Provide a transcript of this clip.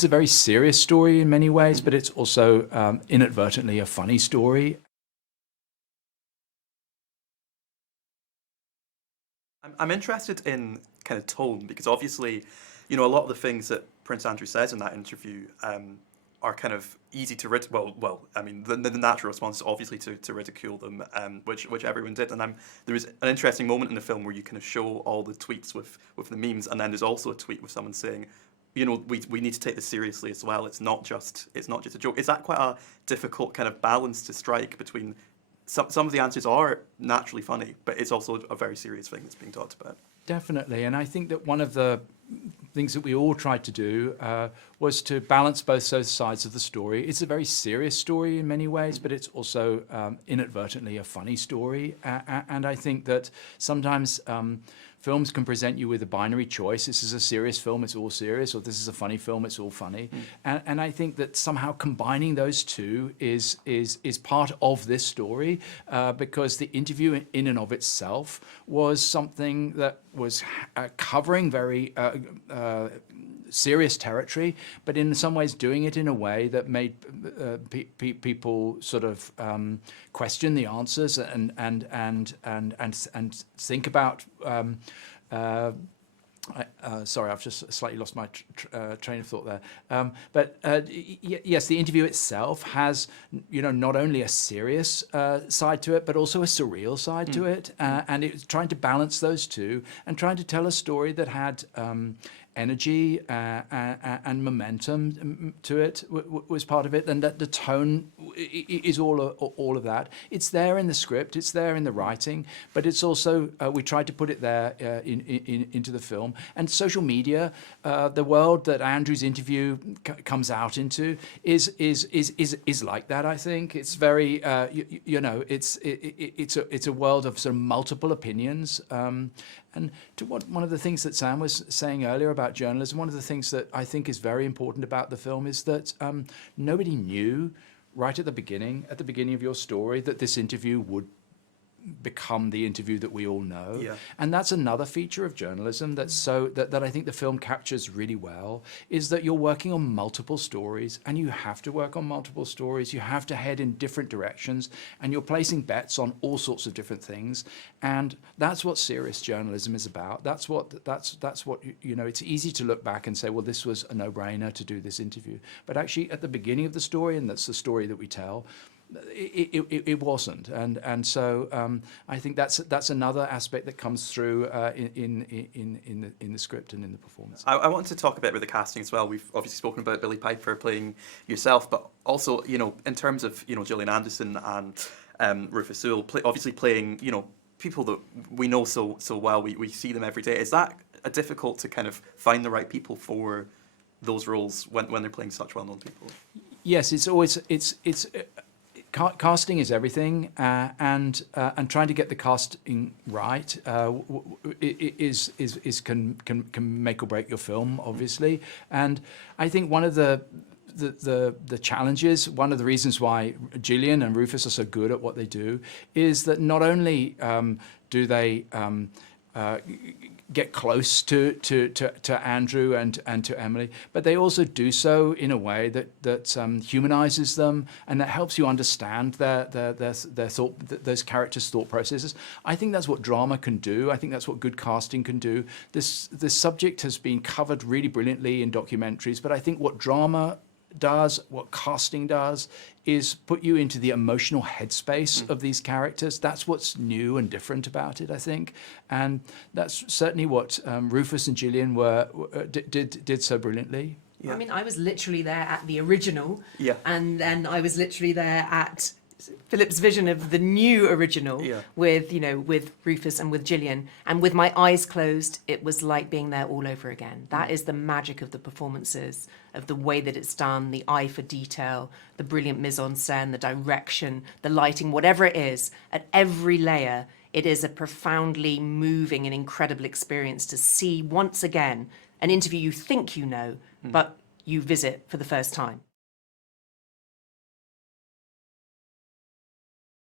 It's a very serious story in many ways, but it's also inadvertently a funny story. I'm interested in kind of tone because obviously, a lot of the things that Prince Andrew says in that interview are kind of easy to I mean, the natural response is obviously to ridicule them, which everyone did. And there was an interesting moment in the film where you kind of show all the tweets with the memes, and then there's also a tweet with someone saying, we need to take this seriously as well. It's not just a joke. Is that quite a difficult kind of balance to strike between some of the answers are naturally funny, but it's also a very serious thing that's being talked about? Definitely, and I think that one of the things that we all tried to do was to balance both those sides of the story. It's a very serious story in many ways, but it's also inadvertently a funny story. And I think that sometimes films can present you with a binary choice. This is a serious film, it's all serious, or this is a funny film, it's all funny. And I think that somehow combining those two is part of this story, because the interview in and of itself was something that was covering very serious territory, but in some ways doing it in a way that made people sort of question the answers and think about. Sorry, I've just slightly lost my train of thought there. Yes, the interview itself has, not only a serious side to it, but also a surreal side to it, and it's trying to balance those two and trying to tell a story that had energy and momentum to it was part of it, and that the tone is all of that. It's there in the script, it's there in the writing, but it's also we tried to put it there into the film. And social media, the world that Andrew's interview comes out into, is like that. I think it's very it's a world of sort of multiple opinions. And to one of the things that Sam was saying earlier about journalism, one of the things that I think is very important about the film is that nobody knew right at the beginning of your story that this interview would become the interview that we all know. Yeah. And that's another feature of journalism that I think the film captures really well, is that you're working on multiple stories, and you have to work on multiple stories. You have to head in different directions, and you're placing bets on all sorts of different things. And that's what serious journalism is about. That's what it's easy to look back and say, well, this was a no-brainer to do this interview. But actually at the beginning of the story, and that's the story that we tell, it wasn't, and so I think that's another aspect that comes through in the script and in the performance. I want to talk a bit about the casting as well. We've obviously spoken about Billie Piper playing yourself, but also in terms of Gillian Anderson and Rufus Sewell, obviously playing people that we know so well. We see them every day. Is that difficult to kind of find the right people for those roles when they're playing such well-known people? Yes, it's always casting is everything, and trying to get the casting right can make or break your film, obviously. And I think one of the challenges, one of the reasons why Gillian and Rufus are so good at what they do, is that not only do they get close to Andrew and to Emily, but they also do so in a way that humanizes them, and that helps you understand their thought, those characters' thought processes. I think that's what drama can do. I think that's what good casting can do. This subject has been covered really brilliantly in documentaries, but I think what drama does, what casting does, is put you into the emotional headspace of these characters. That's what's new and different about it, I think, and that's certainly what Rufus and Gillian did so brilliantly. Yeah. I mean, I was literally there at the original, and then I was literally there at Philip's vision of the new original, with Rufus and with Gillian, and with my eyes closed, it was like being there all over again. That is the magic of the performances, of the way that it's done, the eye for detail, the brilliant mise-en-scène, the direction, the lighting, whatever it is, at every layer, it is a profoundly moving and incredible experience to see once again an interview you think you know, but you visit for the first time.